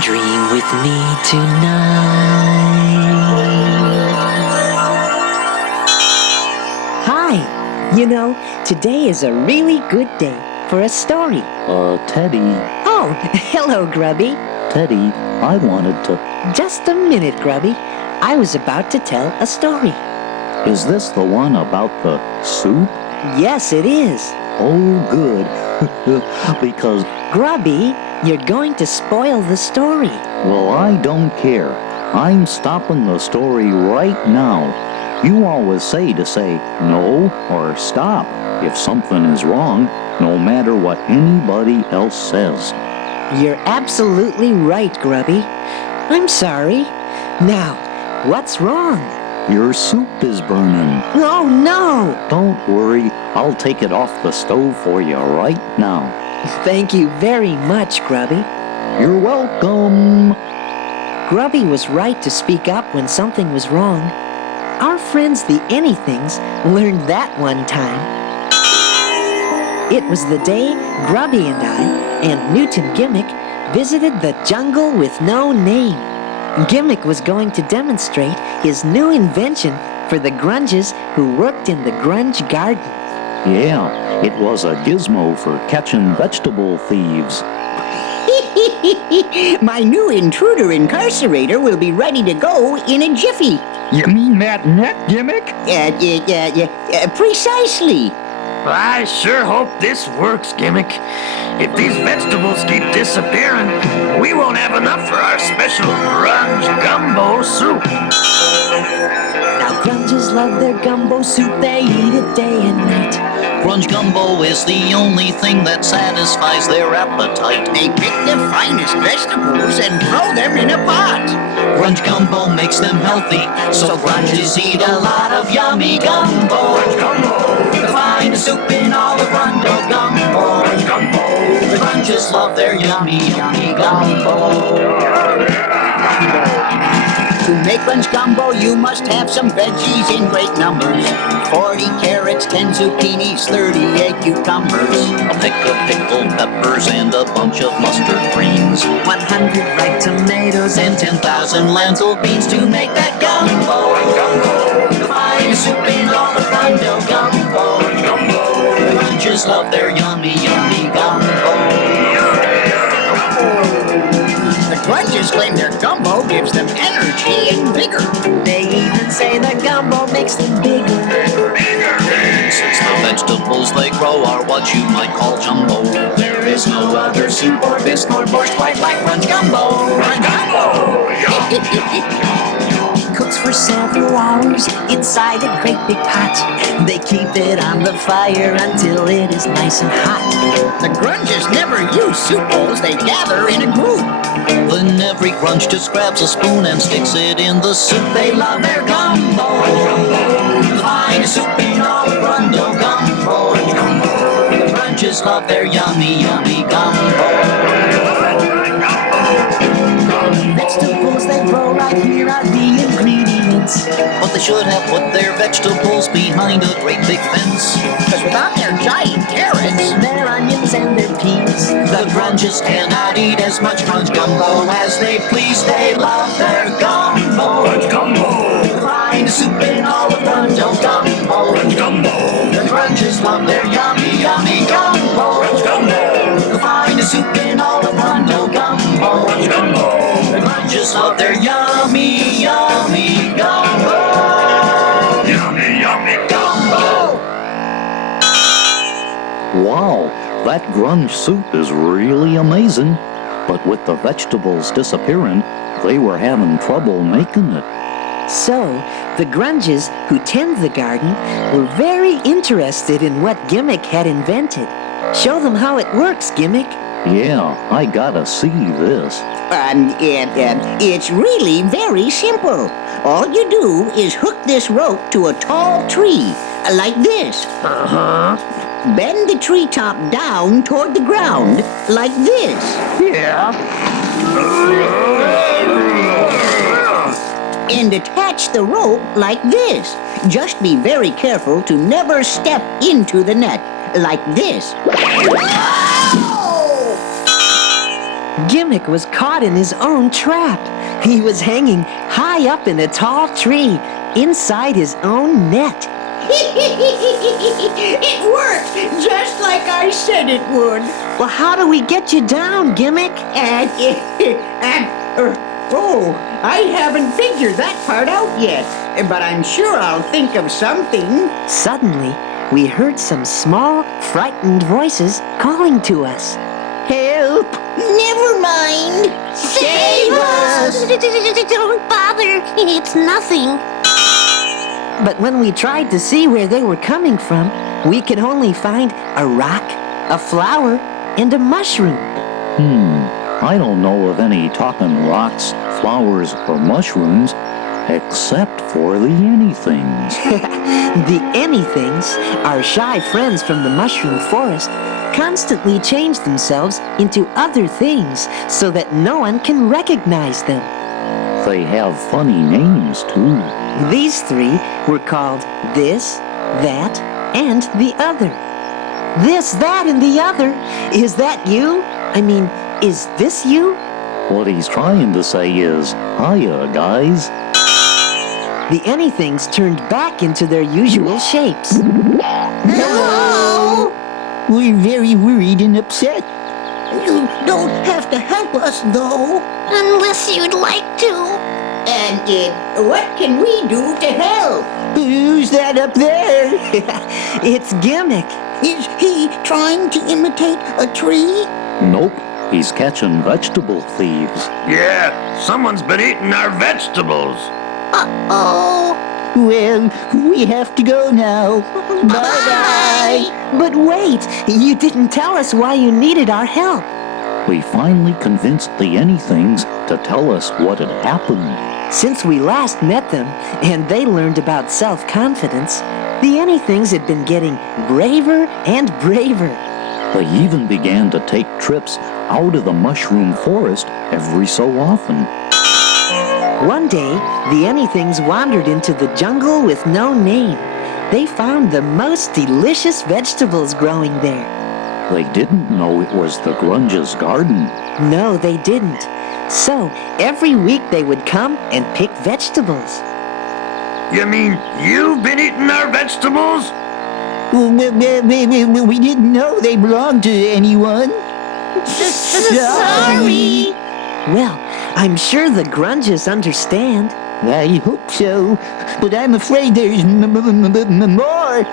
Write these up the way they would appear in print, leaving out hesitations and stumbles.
dream with me tonight. Hi. Today is a really good day for a story. Teddy. Oh, hello, Grubby. Teddy, I wanted to... Just a minute, Grubby. I was about to tell a story. Is this the one about the soup? Yes, it is. Oh, good. Because... Grubby, you're going to spoil the story. Well, I don't care. I'm stopping the story right now. You always say to say no or stop if something is wrong, no matter what anybody else says. You're absolutely right, Grubby. I'm sorry. Now, what's wrong? Your soup is burning. Oh, no! Don't worry. I'll take it off the stove for you right now. Thank you very much, Grubby. You're welcome. Grubby was right to speak up when something was wrong. Our friends the Anythings learned that one time. It was the day Grubby and I and Newton Gimmick visited the jungle with no name. Gimmick was going to demonstrate his new invention for the grunges who worked in the grunge garden. Yeah, it was a gizmo for catching vegetable thieves. My new intruder incarcerator will be ready to go in a jiffy. You mean that net, Gimmick? Precisely. I sure hope this works, Gimmick. If these vegetables keep disappearing, we won't have enough for our special grunge gumbo soup. Now grunges love their gumbo soup, they eat it day and night. Grunge gumbo is the only thing that satisfies their appetite. They pick the finest vegetables and throw them in a pot. Grunge gumbo makes them healthy, so grunges eat a lot of yummy gumbo. Grunge gumbo. The finest soup in all of Grundo gumbo. Grunge gumbo. The grunges love their yummy, yummy gumbo. To make grunge gumbo, you must have some veggies in great numbers. 40 carrots, 10 zucchinis, 38 cucumbers. A pick of pickled peppers and a bunch of mustard greens. 100 ripe tomatoes And 10,000 lentil beans to make that gumbo. The finest soup in all of Grundo gumbo. The grunges love their yummy, yummy gumbo. The grunges claim their gumbo gives them energy and vigor. They even say the gumbo makes them bigger. Since the vegetables they grow are what you might call jumbo, there is no other soup or bisque or borscht quite like grunge gumbo. Grunge gumbo! Cooks for several hours inside a great big pot. They keep it on the fire until it is nice and hot. The grunges never use soup bowls, they gather in a group. Then every grunge just grabs a spoon and sticks it in the soup. They love their gumbo. The finest soup in all of Grundo gumbo. The grunges love their yummy, yummy gumbo. Vegetables they grow right here are the ingredients. But they should have put their vegetables behind a great big fence. Because without their giant carrots, Their onions and their peas. The grunges cannot eat as much grunge gumbo as they please. They love their gumbo. Grunge gumbo. The finest soup in all of Grundo gumbo. Grunge gumbo. The grunges love their yummy, yummy gumbo. Grunge gumbo. The finest soup in all of Grundo gumbo. Grunge gumbo. The grunges love their yummy, yummy gumbo. Yummy, yummy gumbo. Wow, that grunge soup is really amazing. But with the vegetables disappearing, they were having trouble making it. So, the grunges who tend the garden were very interested in what Gimmick had invented. Show them how it works, Gimmick. Yeah, I gotta see this. it's really very simple. All you do is hook this rope to a tall tree, like this. Bend the tree top down toward the ground, like this. Yeah. And attach the rope like this. Just be very careful to never step into the net, like this. Gimmick was caught in his own trap. He was hanging high up in a tall tree, inside his own net. It worked, just like I said it would. Well, how do we get you down, Gimmick? Oh, I haven't figured that part out yet, but I'm sure I'll think of something. Suddenly, we heard some small, frightened voices calling to us. Help! Never mind. Save us! Don't bother. It's nothing. But when we tried to see where they were coming from, we could only find a rock, a flower, and a mushroom. I don't know of any talking rocks, flowers, or mushrooms, except for the anythings. The anythings, our shy friends from the mushroom forest, constantly change themselves into other things so that no one can recognize them. They have funny names, too. These three were called this, that, and the other. This, that, and the other. Is that you? I mean, is this you? What he's trying to say is, hiya, guys. The anythings turned back into their usual shapes. Hello! We're very worried and upset. You don't have to help us, though. Unless you'd like to. And what can we do to help? Who's that up there? It's Gimmick. Is he trying to imitate a tree? Nope, he's catching vegetable thieves. Yeah, someone's been eating our vegetables. Uh-oh. Well, we have to go now. Bye-bye. But wait, you didn't tell us why you needed our help. We finally convinced the anythings to tell us what had happened. Since we last met them, and they learned about self-confidence, the anythings had been getting braver and braver. They even began to take trips out of the mushroom forest every so often. One day, the anythings wandered into the jungle with no name. They found the most delicious vegetables growing there. They didn't know it was the grunges' garden. No, they didn't. So, every week they would come and pick vegetables. You mean you've been eating our vegetables? We didn't know they belonged to anyone. Sorry. Well, I'm sure the grunges understand. I hope so, but I'm afraid there's more.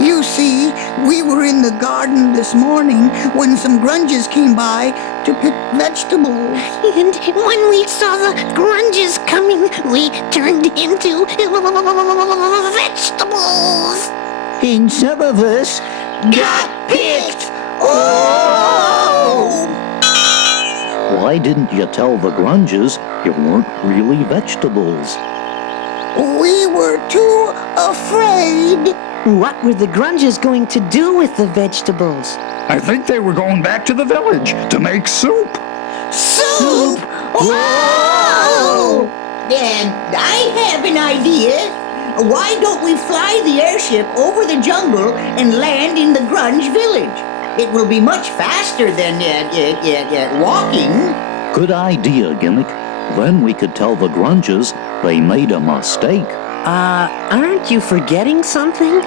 You see, we were in the garden this morning when some grunges came by to pick vegetables. And when we saw the grunges coming, we turned into vegetables. And some of us Got picked! Oh! Why didn't you tell the grunges you weren't really vegetables? We were too afraid. What were the grunges going to do with the vegetables? I think they were going back to the village to make soup. Soup! Whoa! And I have an idea. Why don't we fly the airship over the jungle and land in the grunge village? It will be much faster than walking. Good idea, Gimmick. Then we could tell the grunges they made a mistake. Aren't you forgetting something?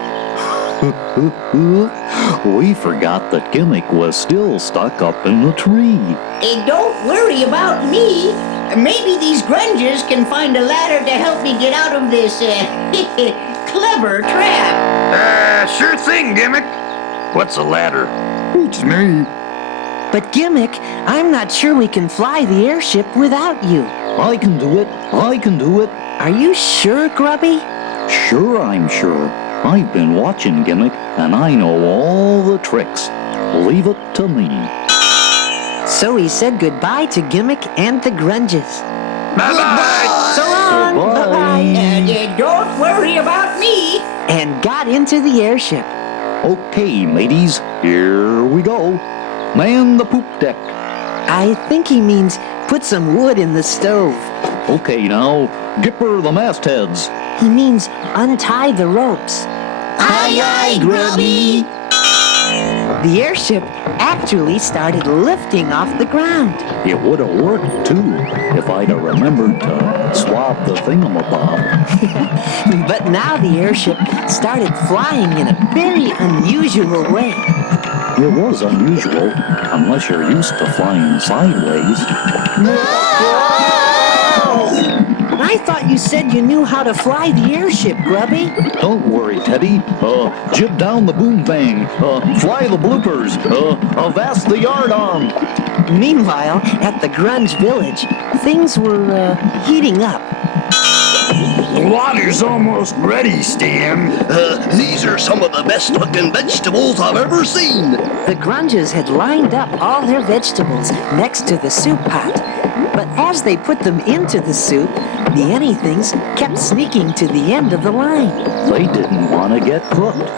We forgot that Gimmick was still stuck up in the tree. And don't worry about me. Maybe these grunges can find a ladder to help me get out of this clever trap. Sure thing, Gimmick. What's a ladder? It's me. But Gimmick, I'm not sure we can fly the airship without you. I can do it. I can do it. Are you sure, Grubby? Sure, I'm sure. I've been watching Gimmick, and I know all the tricks. Leave it to me. So he said goodbye to Gimmick and the grunges. Bye-bye. So long! Goodbye. Bye-bye! And don't worry about me. And got into the airship. Okay, mateys, here we go. Man the poop deck. I think he means put some wood in the stove. Okay, now, gipper the mastheads. He means untie the ropes. Aye, aye, Grubby. the airship actually started lifting off the ground. It would have worked, too, if I'd have remembered to swap the thingamabob. But now the airship started flying in a very unusual way. It was unusual, unless you're used to flying sideways. I thought you said you knew how to fly the airship, Grubby. Don't worry, Teddy. Jib down the boom bang. Fly the bloopers. Avast the yardarm. Meanwhile, at the Grunge village, things were heating up. The water's almost ready, Stan. These are some of the best looking vegetables I've ever seen. The Grunges had lined up all their vegetables next to the soup pot. But as they put them into the soup, the anythings kept sneaking to the end of the line. They didn't want to get cooked.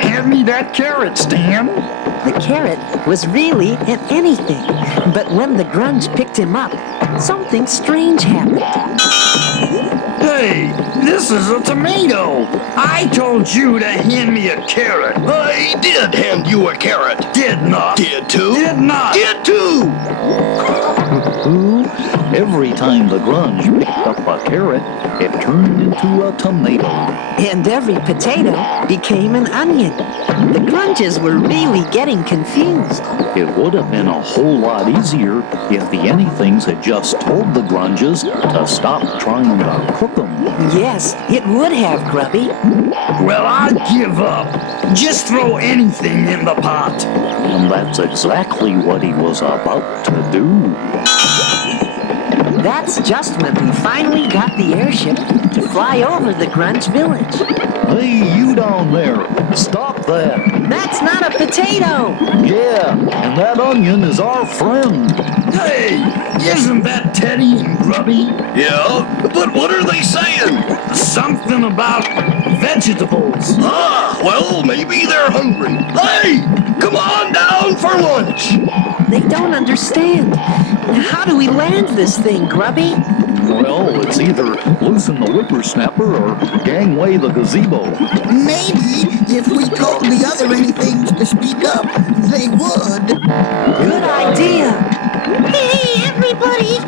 Hand me that carrot, Stan. The carrot was really an anything. But when the Grunge picked him up, something strange happened. Hey, this is a tomato. I told you to hand me a carrot. I did hand you a carrot. Did not. Did too. Did not. Did too. Every time the Grunge picked up a carrot, it turned into a tomato. And every potato became an onion. The Grunges were really getting confused. It would have been a whole lot easier if the anythings had just told the Grunges to stop trying to cook them. Yes, it would have, Grubby. Well, I give up. Just throw anything in the pot. And that's exactly what he was about to do. That's just when we finally got the airship to fly over the Grunge village. Hey, you down there, stop that. That's not a potato! Yeah, and that onion is our friend. Hey, isn't that Teddy and Grubby? Yeah, but what are they saying? Something about vegetables. Well, maybe they're hungry. Hey, come on down for lunch. They don't understand. How do we land this thing, Grubby? Well, it's either loosen the whippersnapper or gangway the gazebo. Maybe if we told the other anythings to speak up, they would. Good idea. Hey, everybody!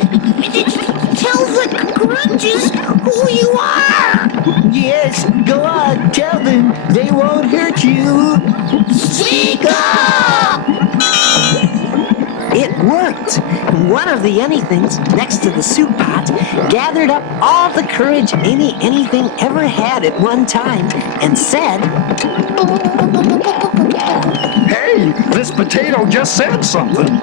Tell the Grunges who you are! Yes, go on, tell them. They won't hurt you. Speak up! It worked. One of the anythings next to the soup pot gathered up all the courage anything ever had at one time and said, Hey, this potato just said something.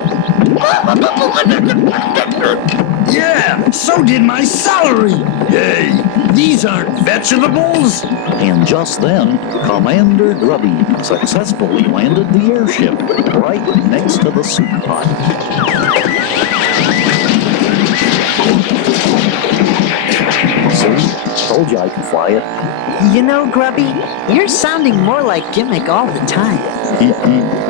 Yeah, so did my celery. Hey, these aren't vegetables. And just then, Commander Grubby successfully landed the airship right next to the soup pot. See? Told you I could fly it. You know, Grubby, you're sounding more like Gimmick all the time.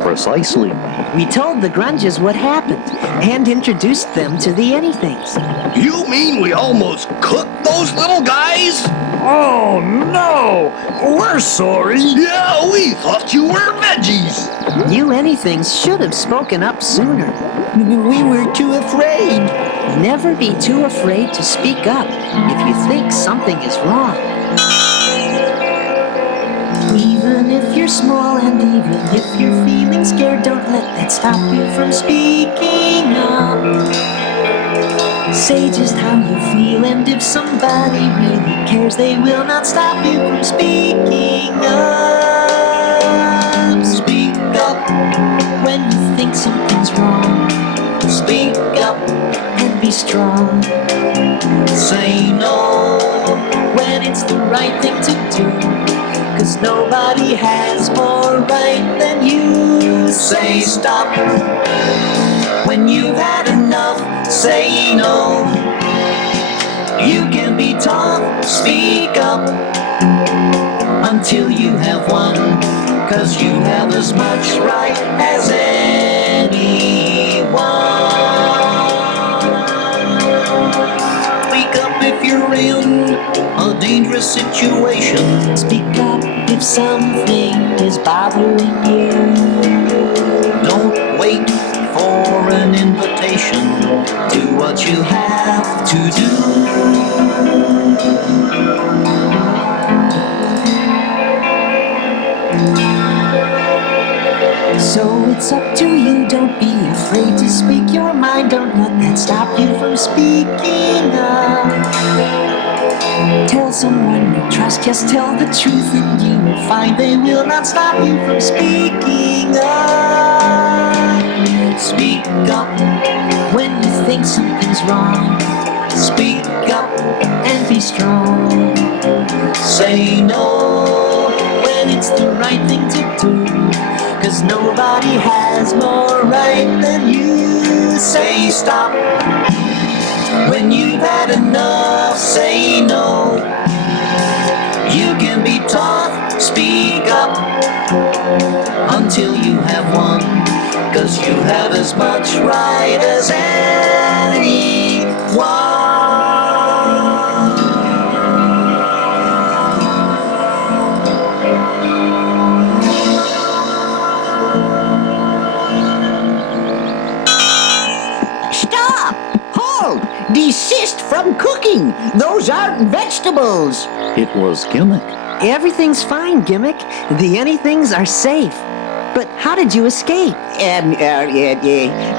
Precisely. We told the Grunges what happened and introduced them to the anythings. You mean we almost cooked those little guys? Oh, no. We're sorry. Yeah, we thought you were veggies. You anythings should have spoken up sooner. We were too afraid. Never be too afraid to speak up if you think something is wrong. Even if you're small and even if you're feeling scared, don't let that stop you from speaking up. Say just how you feel, and if somebody really cares, they will not stop you from speaking up. Speak up when you think something's wrong. Speak up and be strong. Say no when it's the right thing to do, 'cause nobody has more right than you. Say stop when you've had enough. Say no. You can be tough. Speak up until you have won, 'cause you have as much right as anyone. Speak up if you're in a dangerous situation. Speak up if something is bothering you. wait for an invitation. Do what you have to do. So it's up to you, don't be afraid to speak your mind. Don't let that stop you from speaking up. Tell someone you trust, just tell the truth, and you will find they will not stop you from speaking up. Speak up When you think something's wrong, speak up, and be strong. say no When it's the right thing to do, 'cause nobody has more right than you. say stop when you've had enough, say no. You can be tough, speak up until you have won, 'cause you have as much right as anyone. Stop! Halt! Desist from cooking! Those aren't vegetables! It was Gimmick. Everything's fine, Gimmick. The anythings are safe. But how did you escape?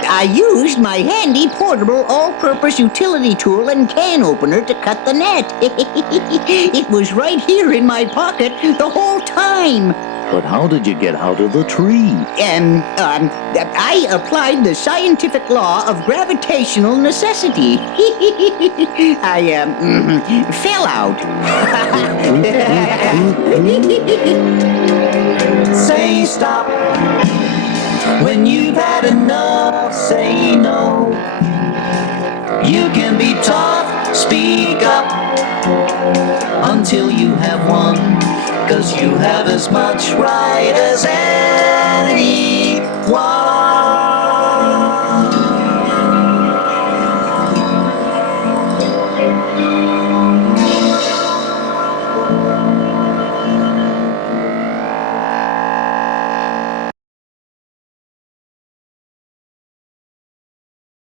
I used my handy portable all-purpose utility tool and can opener to cut the net. It was right here in my pocket the whole time. But how did you get out of the tree? I applied the scientific law of gravitational necessity. I fell out. Say stop when you've had enough, say no. You can be tough, speak up until you have won, 'cause you have as much right as anyone.